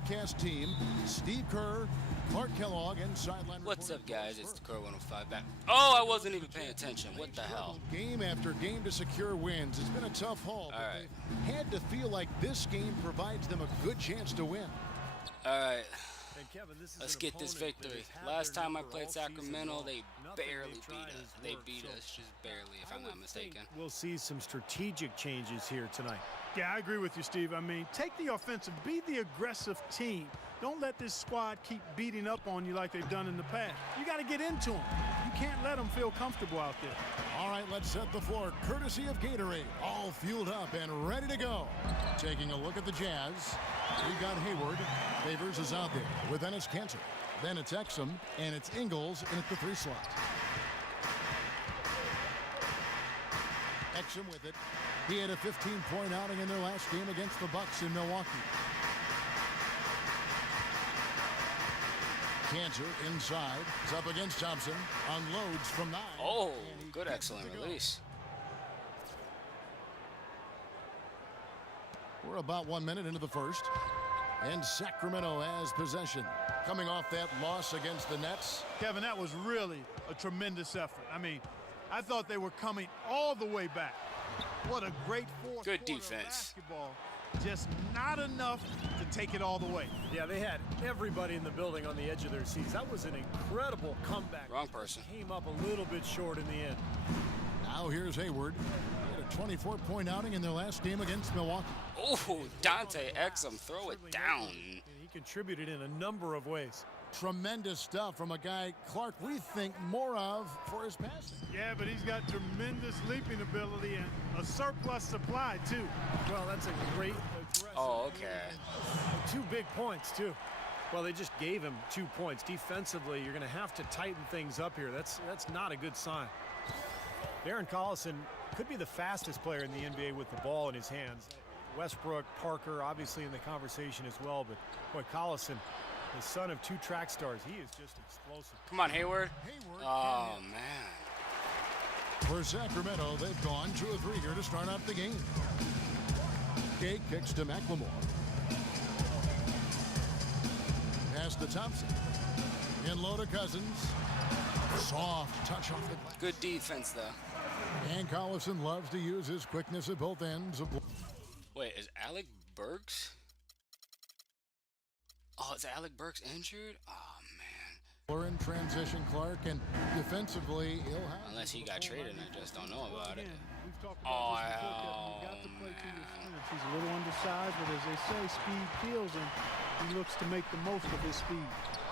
broadcast team, Steve Kerr, Clark Kellogg, and sideline. What's up, guys? It's the Kerr 105 back. Oh, I wasn't even paying attention. What the hell? Game after game to secure wins. It's been a tough haul. All right. Had to feel like this game provides them a good chance to win. All right. Kevin, Let's get this victory. Last time I played Sacramento, they barely beat us. They beat us just barely, if I'm not mistaken. We'll see some strategic changes here tonight. Yeah, I agree with you, Steve. I mean, take the offensive, be the aggressive team. Don't let this squad keep beating up on you like they've done in the past. You got to get into them. You can't let them feel comfortable out there. All right, let's set the floor. Courtesy of Gatorade, all fueled up and ready to go. Taking a look at the Jazz, we've got Hayward. Favors is out there with Ennis Cantor. Then it's Exum, and it's Ingles in at the 3 slot. Exum with it. He had a 15-point outing in their last game against the Bucks in Milwaukee. Cantor inside. It's up against Thompson. Unloads from 9. Oh, good, excellent release. We're about 1 minute into the first. And Sacramento has possession. Coming off that loss against the Nets. Kevin, that was really a tremendous effort. I mean, I thought they were coming all the way back. What a great fourth good quarter defense. Of basketball. Just not enough to take it all the way. Yeah, they had everybody in the building on the edge of their seats. That was an incredible comeback. Wrong person. Came up a little bit short in the end. Now here's Hayward. He had a 24-point outing in their last game against Milwaukee. Oh, Dante Exum, throw it down. And he contributed in a number of ways. Tremendous stuff from a guy Clark we think more of for his passing. Yeah, but he's got tremendous leaping ability and a surplus supply, too. Well, that's a great aggressive. Oh, okay. 2 big points, too. Well, they just gave him 2 points. Defensively, you're going to have to tighten things up here. That's not a good sign. Darren Collison could be the fastest player in the NBA with the ball in his hands. Westbrook, Parker, obviously in the conversation as well, but boy, Collison, the son of 2 track stars, he is just explosive. Come on, Hayward. Oh, man. For Sacramento, they've gone 2 of 3 here to start out the game. Gay kicks to McLemore. Pass to Thompson. In low to Cousins. Soft touch off the glass. Good defense, though. And Collison loves to use his quickness at both ends. Wait, is Alec Burks? Oh, is Alec Burks injured? Oh, man. We're in transition, Clark, and defensively, he'll have... Unless he got traded and I just don't know about it. Oh, he's a little undersized, but as they say, speed kills, and he looks to make the most of his speed.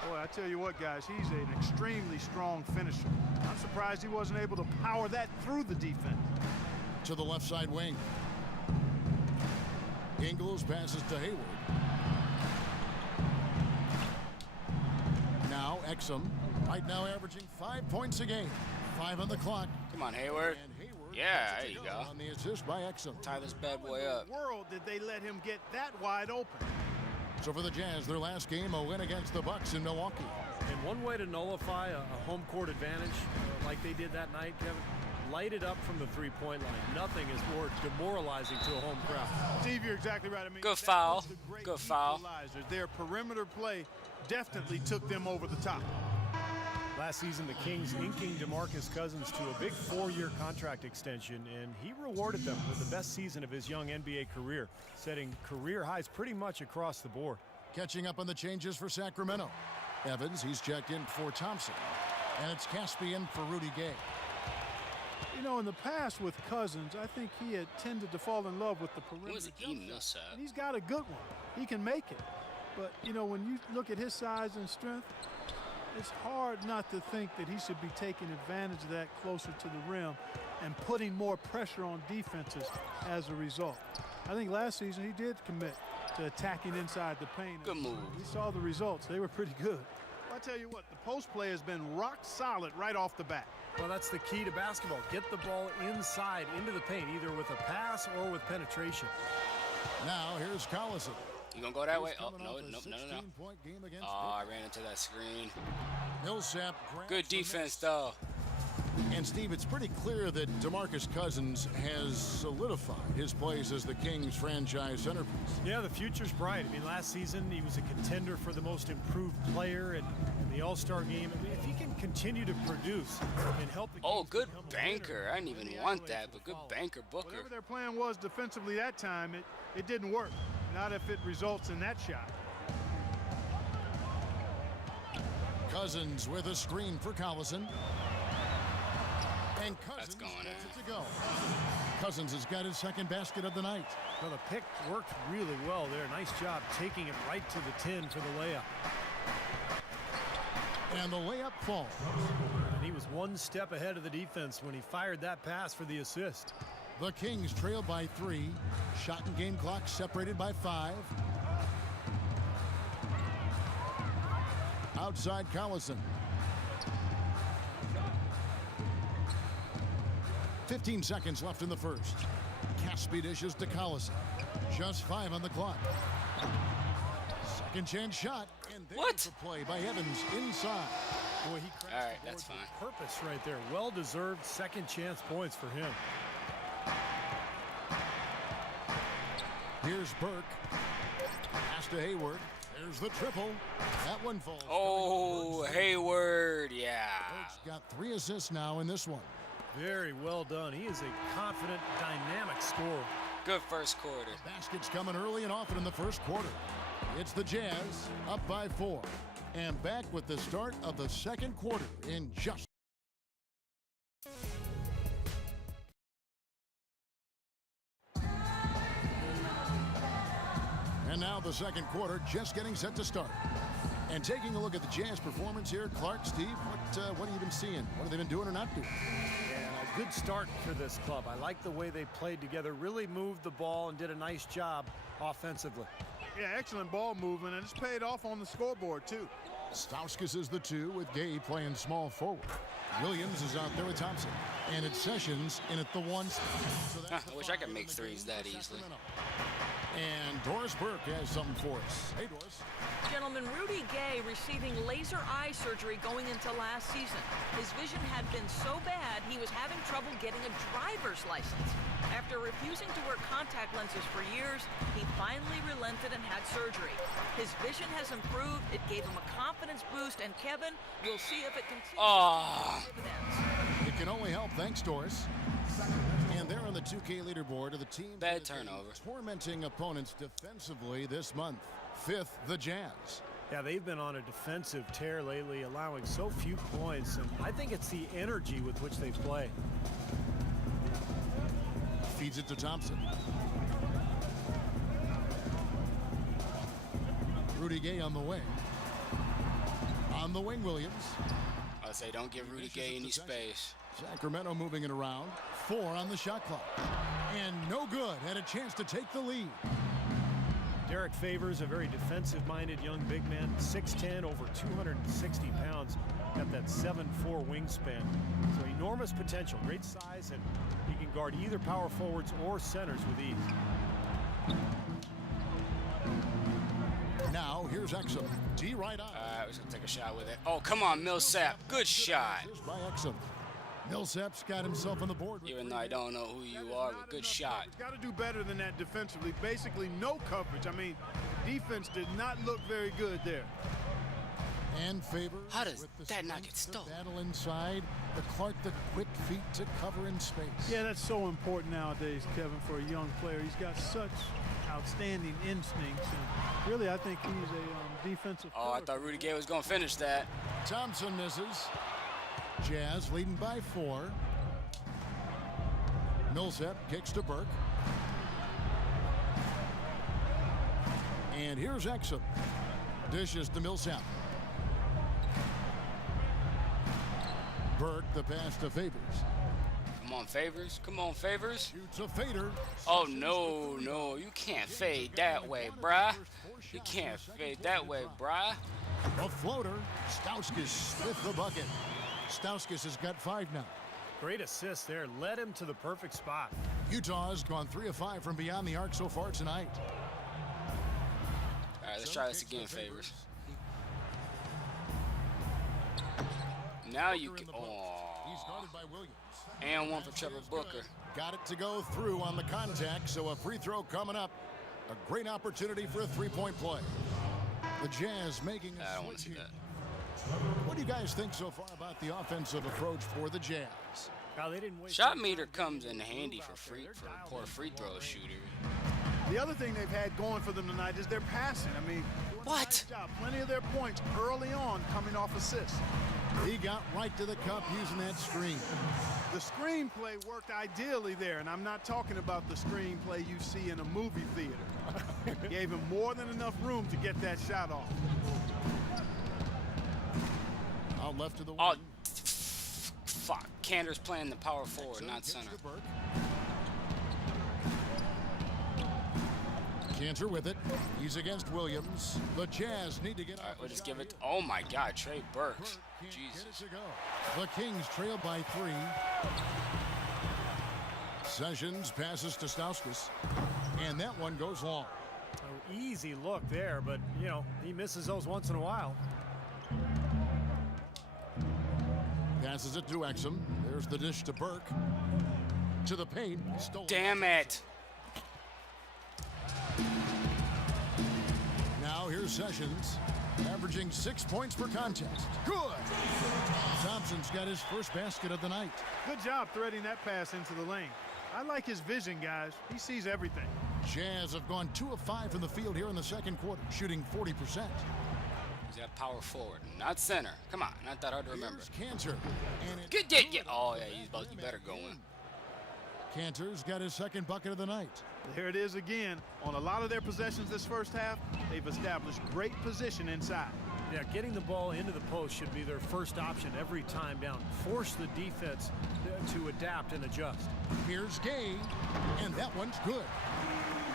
Boy, I tell you what, guys, he's an extremely strong finisher. I'm surprised he wasn't able to power that through the defense. To the left side wing. Ingles passes to Hayward. Now Exum, right now averaging 5 points a game. 5 on the clock. Come on, Hayward. Yeah, there you go. On the assist by Exum. Tie this bad boy up. How in the world did they let him get that wide open? So for the Jazz, their last game, a win against the Bucks in Milwaukee. And one way to nullify a home court advantage like they did that night, Kevin, light it up from the 3-point line. Nothing is more demoralizing to a home crowd. Steve, you're exactly right. I mean, good foul. Good foul. Their perimeter play definitely took them over the top. Last season, the Kings inking DeMarcus Cousins to a big 4-year contract extension, and he rewarded them with the best season of his young NBA career, setting career highs pretty much across the board. Catching up on the changes for Sacramento. Evans, he's checked in for Thompson. And it's Caspian for Rudy Gay. You know, in the past with Cousins, I think he had tended to fall in love with the perimeter. He was eating this up. And he's got a good one. He can make it. But, you know, when you look at his size and strength, it's hard not to think that he should be taking advantage of that closer to the rim and putting more pressure on defenses as a result. I think last season he did commit to attacking inside the paint. Good move. We saw the results. They were pretty good. I tell you what, the post play has been rock solid right off the bat. Well, that's the key to basketball. Get the ball inside into the paint, either with a pass or with penetration. Now here's Collison. You gonna go that way? Oh, no. Oh, I ran into that screen. Millsap. Good defense, though. And Steve, it's pretty clear that DeMarcus Cousins has solidified his place as the Kings franchise centerpiece. Yeah, the future's bright. I mean, last season he was a contender for the most improved player in the All-Star game. I mean, if he can continue to produce and help the Kings good become a banker. winner, I didn't even want that, but good banker, Booker. Whatever their plan was defensively that time, it didn't work. Not if it results in that shot. Cousins with a screen for Collison. And Cousins going gets in. it to go. Cousins has got his second basket of the night. Well, the pick worked really well there. Nice job taking it right to the 10 for the layup. And the layup falls. And he was one step ahead of the defense when he fired that pass for the assist. The Kings trail by 3. Shot and game clock separated by 5. Outside Collison. 15 seconds left in the first. Caspi dishes to Collison. Just 5 on the clock. Second chance shot. And there's the play by Evans inside. Boy, he All right, that's fine. Purpose right there. Well-deserved second chance points for him. Here's Burke. Pass to Hayward. There's the triple. That one falls. Oh, Hayward, yeah. Burke's got 3 assists now in this one. Very well done. He is a confident, dynamic scorer. Good first quarter. Baskets coming early and often in the first quarter. It's the Jazz up by 4. And back with the start of the second quarter in just. And now the second quarter just getting set to start. And taking a look at the Jazz performance here, Clark, Steve, what have you been seeing? What have they been doing or not doing? And a good start for this club. I like the way they played together, really moved the ball and did a nice job offensively. Yeah, excellent ball movement, and it's paid off on the scoreboard, too. Stauskas is the 2 with Gay playing small forward. Williams is out there with Thompson. And it's Sessions in at the 1 spot. So that's I wish I could make threes that easily. And Doris Burke has something for us. Hey, Doris. Gentlemen, Rudy Gay receiving laser eye surgery going into last season. His vision had been so bad he was having trouble getting a driver's license. After refusing to wear contact lenses for years, he finally relented and had surgery. His vision has improved. It gave him a confidence boost, and Kevin, we'll see if it continues. Oh. It can only help. Thanks, Doris. And they're on the 2K leaderboard of the team. Bad turnover. Tormenting opponents defensively this month. 5th, the Jazz. Yeah, they've been on a defensive tear lately, allowing so few points, and I think it's the energy with which they play. Feeds it to Thompson. Rudy Gay on the wing. On the wing, Williams. I say don't give Rudy Gay any space. Sacramento moving it around. 4 on the shot clock. And no good. Had a chance to take the lead. Derek Favors, a very defensive-minded young big man, 6'10", over 260 pounds, got that 7'4" wingspan. So enormous potential, great size, and he can guard either power forwards or centers with ease. Now, here's Exum. D right on. I was going to take a shot with it. Oh, come on, Millsap. Good shot. By Exum. Millsap's got himself on the board. Even though I don't know who you are, but good shot. He's got to do better than that defensively. Basically, no coverage. I mean, defense did not look very good there. And Favors. How does with the that not strength get to stolen? battle inside. The Clark, the quick feet to cover in space. Yeah, that's so important nowadays, Kevin, for a young player. He's got such outstanding instincts, and really, I think he's a defensive Oh, I player. thought Rudy Gay was going to finish that. Thompson misses. Jazz leading by 4. Millsap kicks to Burke. And here's Exum. Dishes to Millsap. Burke, the pass to Favors. Come on, Favors. Come on, Favors. Shoots a fader. Oh, no. You can't fade that way, bruh. You can't fade that way, bruh. A floater. Stauskas with the bucket. Stauskas has got 5 now. Great assist there, led him to the perfect spot. Utah has gone 3 of 5 from beyond the arc so far tonight. All right, let's try this again, Favors. Now you can. Oh. He's guarded by Williams. And one for Trevor Booker. Got it to go through on the contact, so a free throw coming up. A great opportunity for a three-point play. The Jazz making a I don't want to switch see here. that. What do you guys think so far about the offensive approach for the Jazz? Now, they didn't waste Shot any meter time comes getting in the handy move for out there. They're dialed poor in free throw defensively. shooter. The other thing they've had going for them tonight is their passing. I mean, doing a What? nice job. Plenty of their points early on coming off assists. He got right to the cup using that screen. The screenplay worked ideally there, and I'm not talking about the screenplay you see in a movie theater. Gave him more than enough room to get that shot off. Out left to the Oh, wing. fuck. Cantor's playing the power forward, not Kicks center. to Burke. Cantor with it. He's against Williams. The Jazz need to get All out. right, we'll just give it. Oh my God, Trey Burks. Can't get it Jesus. to go. The Kings trail by 3. Sessions passes to Stauskas. And that one goes long. An easy look there, but, you know, he misses those once in a while. Passes it to Exum. There's the dish to Burke. To the paint. Stolen. Damn it. Now here's Sessions, averaging 6 points per contest. Good. Thompson's got his first basket of the night. Good job threading that pass into the lane. I like his vision, guys. He sees everything. Jazz have gone 2 of 5 from the field here in the second quarter, shooting 40%. He's got power forward, not center. Come on, not that hard to remember. Here's Cantor. And it's Good, yeah. Oh yeah, you better go in. Cantor's got his second bucket of the night. There it is again. On a lot of their possessions this first half, they've established great position inside. Yeah, getting the ball into the post should be their first option every time down. Force the defense to adapt and adjust. Here's Gay, and that one's good.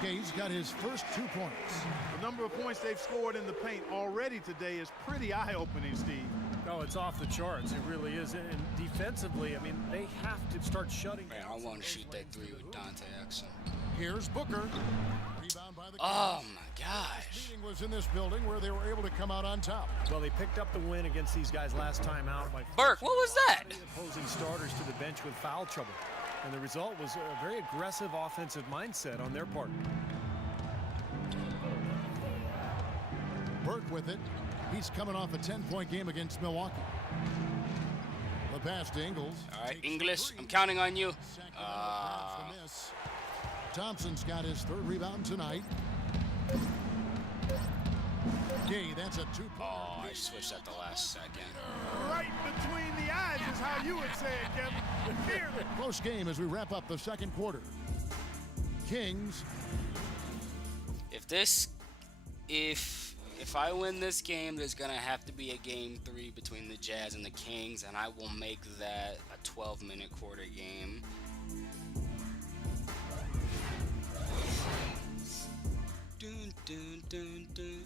Gay's got his first 2 points. The number of points they've scored in the paint already today is pretty eye-opening, Steve. No, it's off the charts. It really is. And defensively, I mean, they have to start shutting Man, down. I want to shoot that 3 with Dante Exum. Here's Booker. Rebound by the Oh Kings. my gosh. Meeting was in this building where they were able to come out on top. Well, they picked up the win against these guys last time out by Burke, what was that? opposing starters to the bench with foul trouble. And the result was a very aggressive offensive mindset on their part. Burke with it. He's coming off a 10-point game against Milwaukee. The pass to Ingles. All right, English, I'm counting on you. Second perhaps the miss. Thompson's got his 3rd rebound tonight. Gay, that's a 2-point. Oh, I switched at the last second. Right between the eyes is how you would say it, Kevin. Nearly. Close game as we wrap up the second quarter. Kings. If I win this game, there's gonna have to be a game 3 between the Jazz and the Kings, and I will make that a 12-minute quarter game. Dun, dun, dun, dun.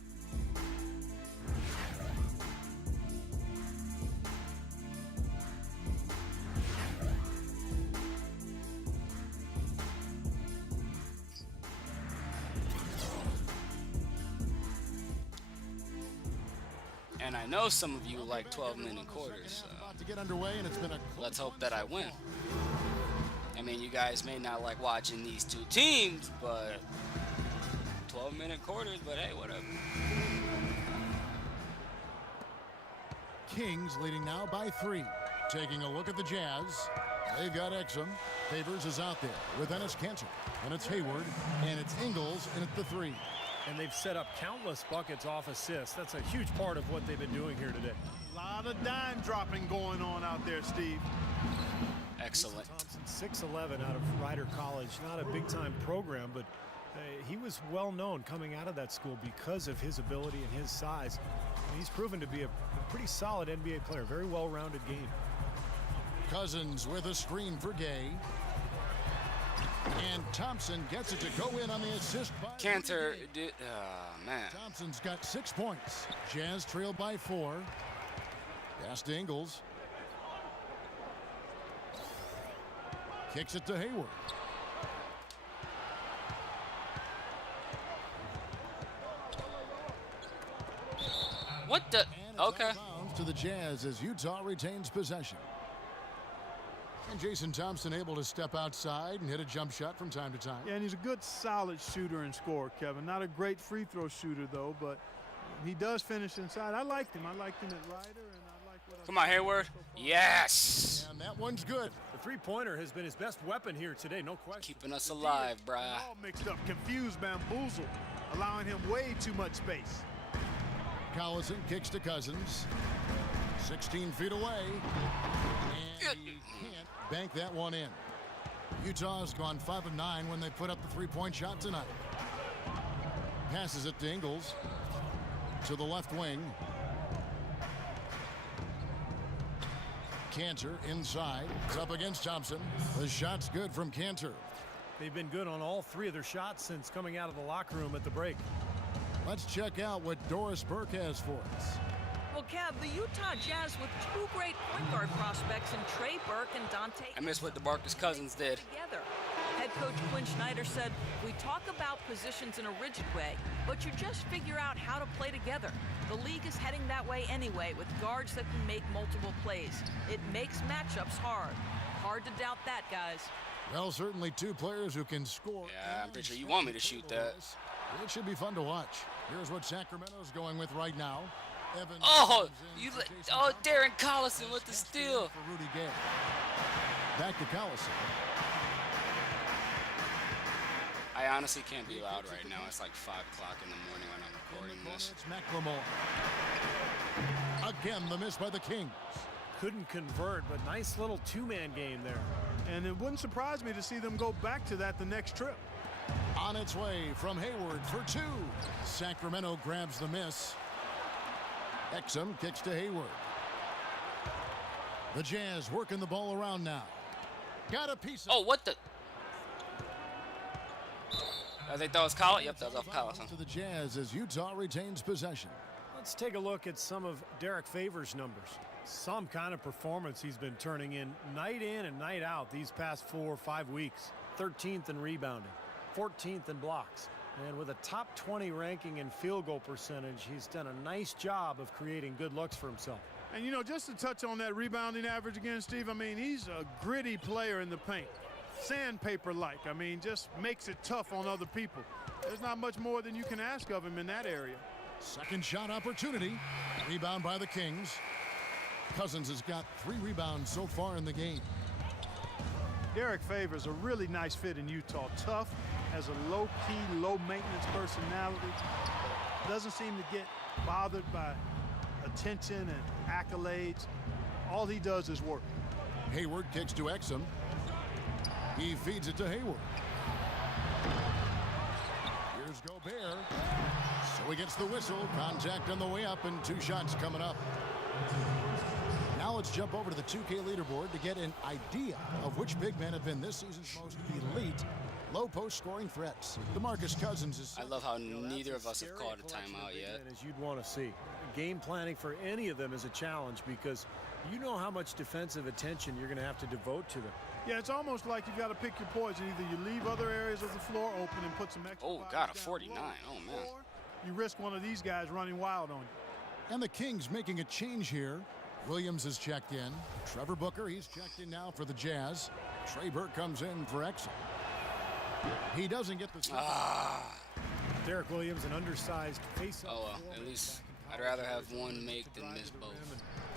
And I know some of you like 12-minute quarters, so About to get underway, and it's been a close let's hope one that I so win. far. I mean, you guys may not like watching these two teams, but 12-minute quarters, but hey, whatever. Kings leading now by 3. Taking a look at the Jazz. They've got Exum. Favors is out there with Ennis Cantor. And it's Hayward. And it's Ingles. And it's the 3. And they've set up countless buckets off assists. That's a huge part of what they've been doing here today. A lot of dime dropping going on out there, Steve. Excellent. Thompson, 6'11" out of Rider College. Not a big-time program, but he was well known coming out of that school because of his ability and his size. And he's proven to be a pretty solid NBA player. Very well-rounded game. Cousins with a screen for Gay. And Thompson gets it to go in on the assist by Cantor, Rudy Gay. man. Thompson's got 6 points. Jazz trail by 4. Pass to Ingles. Kicks it to Hayward. What the? And it's Okay. out of bounds to the Jazz as Utah retains possession. And Jason Thompson able to step outside and hit a jump shot from time to time. Yeah, and he's a good, solid shooter and scorer, Kevin. Not a great free throw shooter, though, but he does finish inside. I liked him. I liked him at Ryder, and I like what Come on, Hayward. Yes. And that one's good. The three-pointer has been his best weapon here today, no question. Keeping us alive, bruh. All mixed up, confused, bamboozled, allowing him way too much space. Collison kicks to Cousins. 16 feet away. And he can't bank that one in. Utah's gone 5 of 9 when they put up the three-point shot tonight. Passes it to Ingles. To the left wing. Cantor inside. It's up against Thompson. The shot's good from Cantor. They've been good on all 3 of their shots since coming out of the locker room at the break. Let's check out what Doris Burke has for us. Well, Kev, the Utah Jazz with 2 great point guard prospects in Trey Burke and Dante. I miss what DeMarcus Cousins did. Together. Head coach Quinn Snyder said, "We talk about positions in a rigid way, but you just figure out how to play together. The league is heading that way anyway, with guards that can make multiple plays. It makes matchups hard. Hard to doubt that, guys." Well, certainly 2 players who can score. Yeah, I'm pretty sure you want me to shoot that. It should be fun to watch. Here's what Sacramento's going with right now. Evans Oh, comes in for oh, Jason Darren Collison with the steal. for Rudy Gay. Back to Collison. I honestly can't be loud right now. It's like 5 o'clock in the morning when I'm recording this. It's McLemore. Again, the miss by the Kings. Couldn't convert, but nice little 2-man game there. And it wouldn't surprise me to see them go back to that the next trip. On its way from Hayward for 2. Sacramento grabs the miss. Exum kicks to Hayward. The Jazz working the ball around now. Got a piece of... Oh, what the? I think that was Collison. Yep, that was off Collison. To the Jazz as Utah retains possession. Let's take a look at some of Derek Favors' numbers. Some kind of performance he's been turning in and night out these past 4 or 5 weeks. 13th in rebounding, 14th in blocks. And with a top 20 ranking in field goal percentage, he's done a nice job of creating good looks for himself. And, you know, just to touch on that rebounding average again, Steve, I mean, he's a gritty player in the paint. Sandpaper-like. I mean, just makes it tough on other people. There's not much more than you can ask of him in that area. Second shot opportunity. Rebound by the Kings. Cousins has got 3 rebounds so far in the game. Derek Favors a really nice fit in Utah. Tough, has a low-key, low-maintenance personality. Doesn't seem to get bothered by attention and accolades. All he does is work. Hayward kicks to Exum. He feeds it to Hayward. Here's Gobert. So he gets the whistle. Contact on the way up and 2 shots coming up. Now let's jump over to the 2K leaderboard to get an idea of which big men have been this season's most elite low post scoring threats. DeMarcus Cousins is... I love how neither of us have called a timeout yet. As you'd want to see. Game planning for any of them is a challenge because you know how much defensive attention you're going to have to devote to them. Yeah, it's almost like you've got to pick your poison. Either you leave other areas of the floor open and put some extra... Oh, got a 49. Oh, man. Or you risk one of these guys running wild on you. And the Kings making a change here. Williams has checked in. Trevor Booker, he's checked in now for the Jazz. Trey Burke comes in for Exum. He doesn't get the... Derek Williams, an undersized face-up. Oh, well, at least I'd rather have one make than miss both.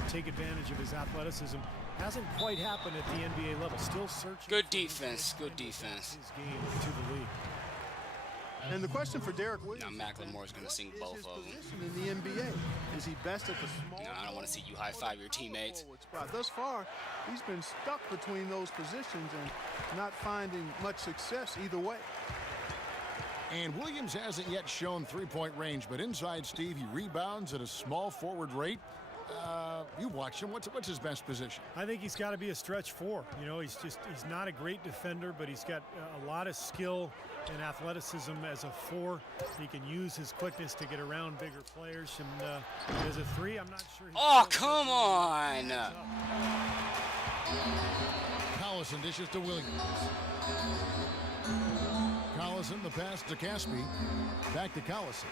Take advantage of his athleticism. Hasn't quite happened at the NBA level. Still searching. Good defense. Good defense. His game to the league. And the question for Derek Williams... Now McLemore's going to sink both of them. In the NBA, is he best at the small... No, I don't want to see you high-five your teammates. Thus far, he's been stuck between those positions and not finding much success either way. And Williams hasn't yet shown three-point range, but inside, Steve, he rebounds at a small forward rate. You watch him. What's his best position? I think he's got to be a stretch 4. You know, he's not a great defender, but he's got a lot of skill and athleticism as a 4. He can use his quickness to get around bigger players. And as a 3, I'm not sure. Oh, come on! Collison dishes to Williams. Collison, the pass to Caspi. Back to Collison.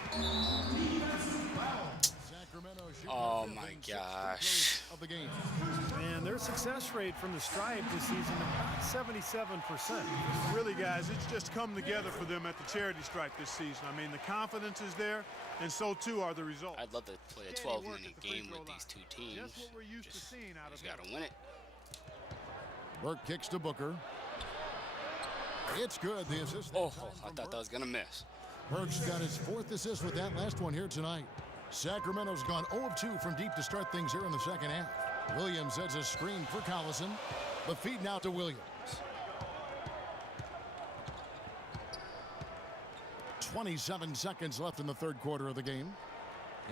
Oh my gosh. Of the game. And their success rate from the stripe this season about 77%. Really, guys, it's just come together for them at the charity stripe this season. I mean, the confidence is there, and so too are the results. I'd love to play a 12-minute game with these two teams. Just what we're used to seeing out of Just got to win it. Burke kicks to Booker. It's good. The assist. Oh, I thought that was going to miss. Burke's got his 4th assist with that last one here tonight. Sacramento's gone 0 of 2 from deep to start things here in the second half. Williams has a screen for Collison. The feed now to Williams. 27 seconds left in the third quarter of the game.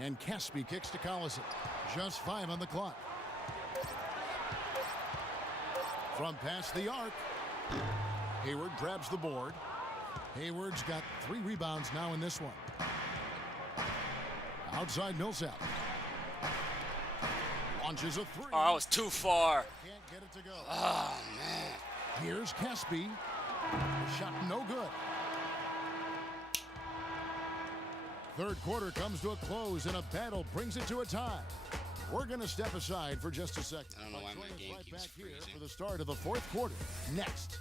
And Caspi kicks to Collison. Just 5 on the clock. From past the arc. Hayward grabs the board. Hayward's got 3 rebounds now in this one. Outside Millsap. Launches a 3. Oh, I was too far. Can't get it to go. Oh, man. Here's Caspi. Shot no good. Third quarter comes to a close, and a battle brings it to a tie. We're going to step aside for just a second. I don't know why my Join us game right keeps back here freezing. for the start of the fourth quarter. Next.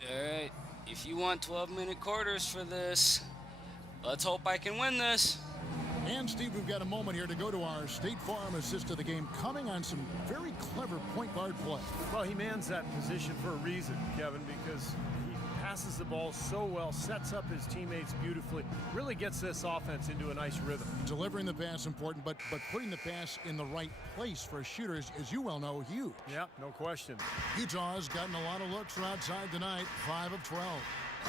All right. If you want 12-minute quarters for this, let's hope I can win this. And Steve, we've got a moment here to go to our State Farm assist of the game, coming on some very clever point guard play. Well, he mans that position for a reason, Kevin, because he passes the ball so well, sets up his teammates beautifully, really gets this offense into a nice rhythm. Delivering the pass important, but putting the pass in the right place for a shooter is, as you well know, huge. Yep, no question. Utah has gotten a lot of looks from outside tonight, 5 of 12.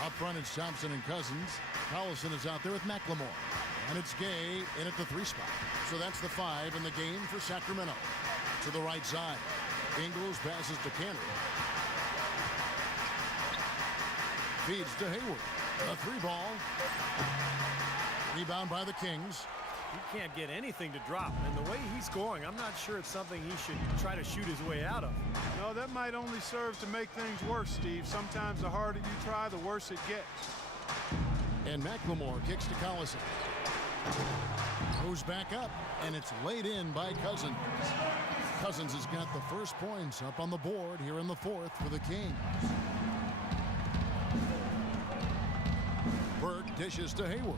Up front, it's Thompson and Cousins. Collison is out there with McLemore. And it's Gay in at the 3 spot. So that's the 5 in the game for Sacramento. To the right side. Ingles passes to Cantor. Feeds to Hayward. A 3 ball. Rebound by the Kings. He can't get anything to drop, and the way he's scoring, I'm not sure it's something he should try to shoot his way out of. No, that might only serve to make things worse, Steve. Sometimes the harder you try, the worse it gets. And McLemore kicks to Collison. Goes back up, and it's laid in by Cousins. Cousins has got the first points up on the board here in the fourth for the Kings. Burke dishes to Hayward.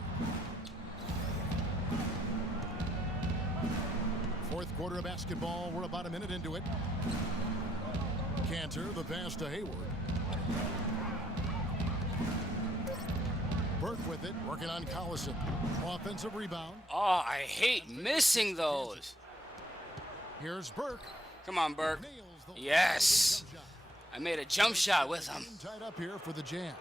Fourth quarter of basketball. We're about a minute into it. Cantor, the pass to Hayward. Burke with it, working on Collison. Offensive rebound. Oh, I hate missing those. Here's Burke. Come on, Burke. Nails the Yes. jump shot. I made a jump shot with him. Tied up here for the Jazz.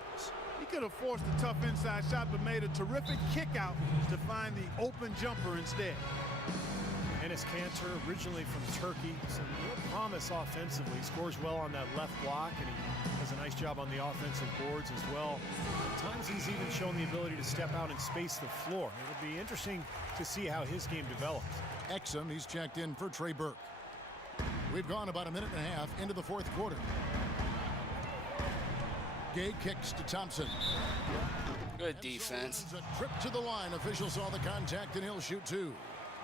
He could have forced a tough inside shot, but made a terrific kick out to find the open jumper instead. Enes Kanter, originally from Turkey, some real promise offensively. He scores well on that left block, and he does a nice job on the offensive boards as well. At times he's even shown the ability to step out and space the floor. It'll be interesting to see how his game develops. Exum, he's checked in for Trey Burke. We've gone about a minute and a half into the fourth quarter. Gay kicks to Thompson. Good defense. So a trip to the line. Official saw the contact, and he'll shoot 2.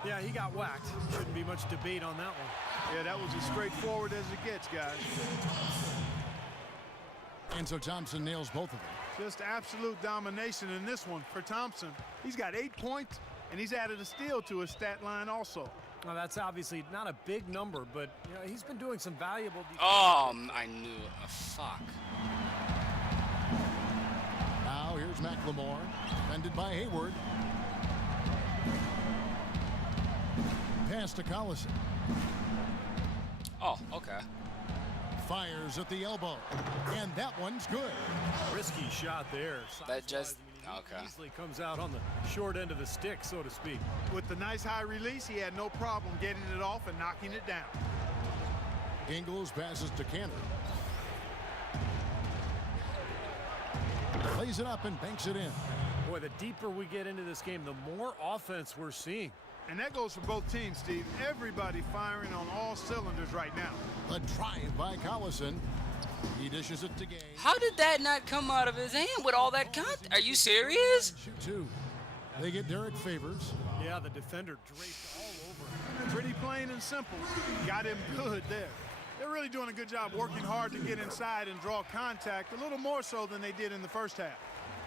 Yeah, he got whacked. Shouldn't be much debate on that one. Yeah, that was as straightforward as it gets, guys. And so Thompson nails both of them. Just absolute domination in this one for Thompson. He's got 8 points, and he's added a steal to his stat line also. Well, that's obviously not a big number, but you know, he's been doing some valuable defense. Oh, I knew. Fuck. Now here's McLemore, defended by Hayward. Pass to Collison. Oh, okay. Fires at the elbow. And that one's good. Risky shot there. That just- I mean, he okay. easily comes out on the short end of the stick, so to speak. With the nice high release, he had no problem getting it off and knocking it down. Ingles passes to Cantor. Lays it up and banks it in. Boy, the deeper we get into this game, the more offense we're seeing. And that goes for both teams, Steve. Everybody firing on all cylinders right now. The drive by Collison. He dishes it to Gay. How did that not come out of his hand with all that contact? Are you serious? Shoot 2. They get Derek Favors. Yeah, the defender draped all over him. Pretty plain and simple. Got him good there. They're really doing a good job working hard to get inside and draw contact, a little more so than they did in the first half.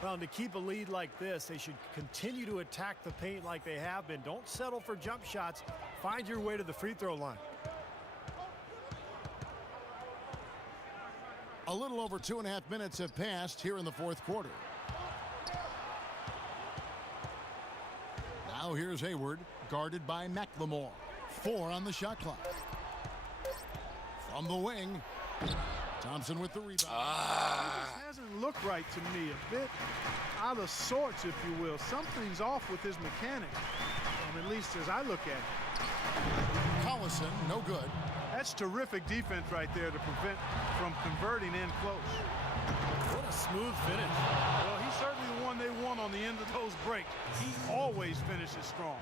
Well, and to keep a lead like this, they should continue to attack the paint like they have been. Don't settle for jump shots. Find your way to the free throw line. A little over 2.5 minutes have passed here in the fourth quarter. Now here's Hayward, guarded by McLemore. 4 on the shot clock. From the wing, Thompson with the rebound. This hasn't looked right to me. A bit out of sorts, if you will. Something's off with his mechanics, at least as I look at it. Collison, no good. That's terrific defense right there to prevent from converting in close. What a smooth finish. Well, he's certainly the one they want on the end of those breaks. He always finishes strong.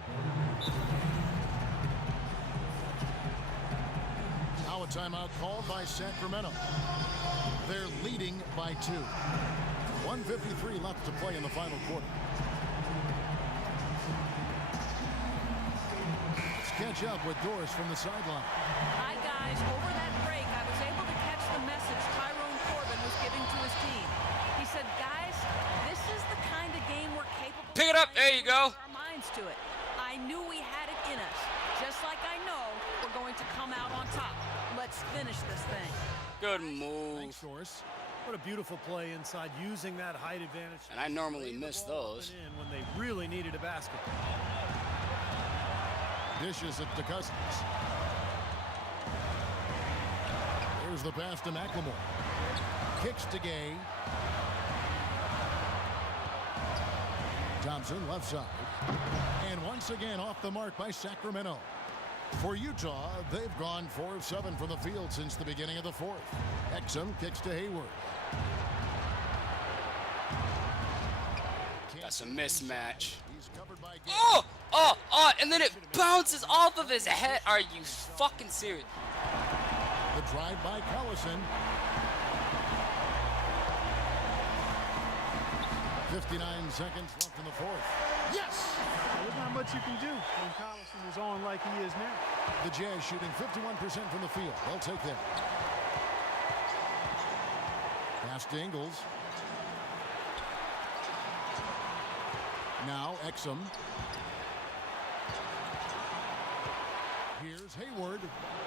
Now a timeout called by Sacramento. They're leading by 2. 1:53 left to play in the final quarter. Let's catch up with Doris from the sideline. Hi, guys. Over that break, I was able to catch the message Tyrone Corbin was giving to his team. He said, guys, this is the kind of game we're capable Pick it up. of There you go. our minds to it. I knew we had it in us. Just like I know we're going to come out on top. Let's finish this thing. Good move. Thanks, Doris. What a beautiful play inside, using that height advantage. And I normally Lay the miss ball those. in when they really needed a basket. Dishes it to Cousins. Here's the pass to McLemore. Kicks to Gay. Thompson left side. And once again off the mark by Sacramento. For Utah, they've gone 4 of 7 from the field since the beginning of the fourth. Exum kicks to Hayward. That's a mismatch. He's covered by Gay. Oh, and then it bounces off of his head. Are you fucking serious? The drive by Collison. 59 seconds left in the fourth. Yes! There's not much you can do when Collison is on like he is now. The Jazz shooting 51% from the field. They'll take that. Pass to Ingles. Now Exum. Here's Hayward.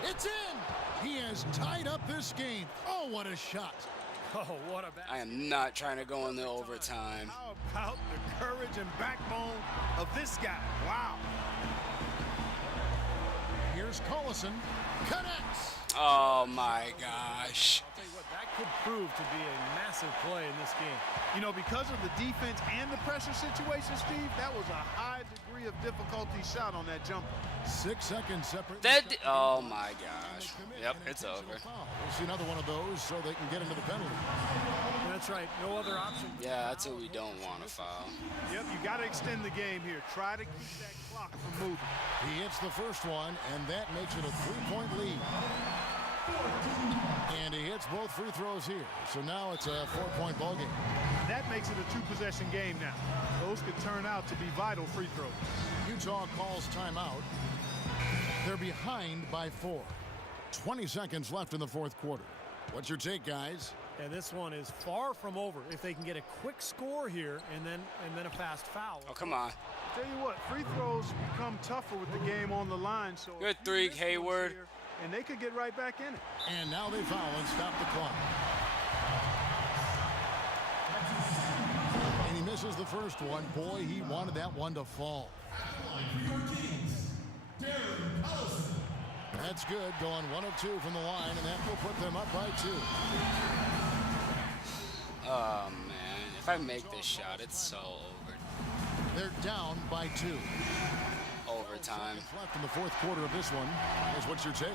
It's in! He has tied up this game. Oh, what a shot. Oh, what a basket. I am not trying to go into overtime. How about the courage and backbone of this guy? Wow. Here's Collison. Connects. Oh my gosh. I'll tell you what, that could prove to be a massive play in this game. You know, because of the defense and the pressure situation, Steve, that was a high degree of difficulty shot on that jumper. 6 seconds separate. Oh my gosh. Yep, it's over. We'll see another one of those so they can get into the penalty. That's right, no other option. Yeah, that's what we don't want to foul. Yep, you got to extend the game here. Try to keep that clock from moving. He hits the first one, and that makes it a 3-point lead. And he hits both free throws here. So now it's a 4-point ball game. That makes it a 2-possession game now. Those could turn out to be vital free throws. Utah calls timeout. They're behind by 4. 20 seconds left in the fourth quarter. What's your take, guys? And this one is far from over. If they can get a quick score here and then a fast foul. Oh, come on. Tell you what, free throws become tougher with the game on the line. So Good if you three, miss ones Hayward. here, and they could get right back in it. And now they foul and stop the clock. And he misses the first one. Boy, he wanted that one to fall. That's good, going 1 of 2 from the line, and that will put them up by 2. Oh man, if I make this shot, it's so over. They're down by 2. Overtime. Left in the fourth quarter of this one. What's your take?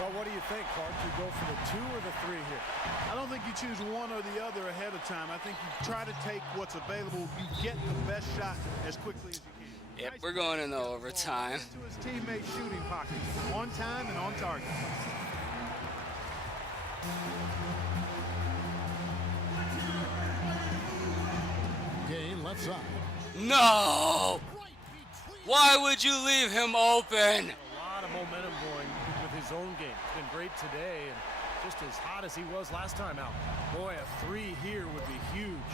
Well, what do you think, Clark? You go for the 2 or the 3 here? I don't think you choose one or the other ahead of time. I think you try to take what's available. You get the best shot as quickly as you can. Yep, we're going into overtime. To his teammate shooting pocket, on time and on target. Gay left side. No! Why would you leave him open? A lot of momentum going with his own game. It's been great today and just as hot as he was last time out. Boy, a 3 here would be huge.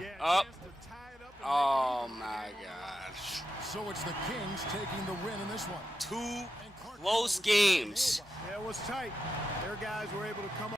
Yeah, Up. chance to tie it up and Oh make it even. my gosh. So it's the Kings taking the win in this one. 2 close games. Yeah, it was tight. Their guys were able to come up.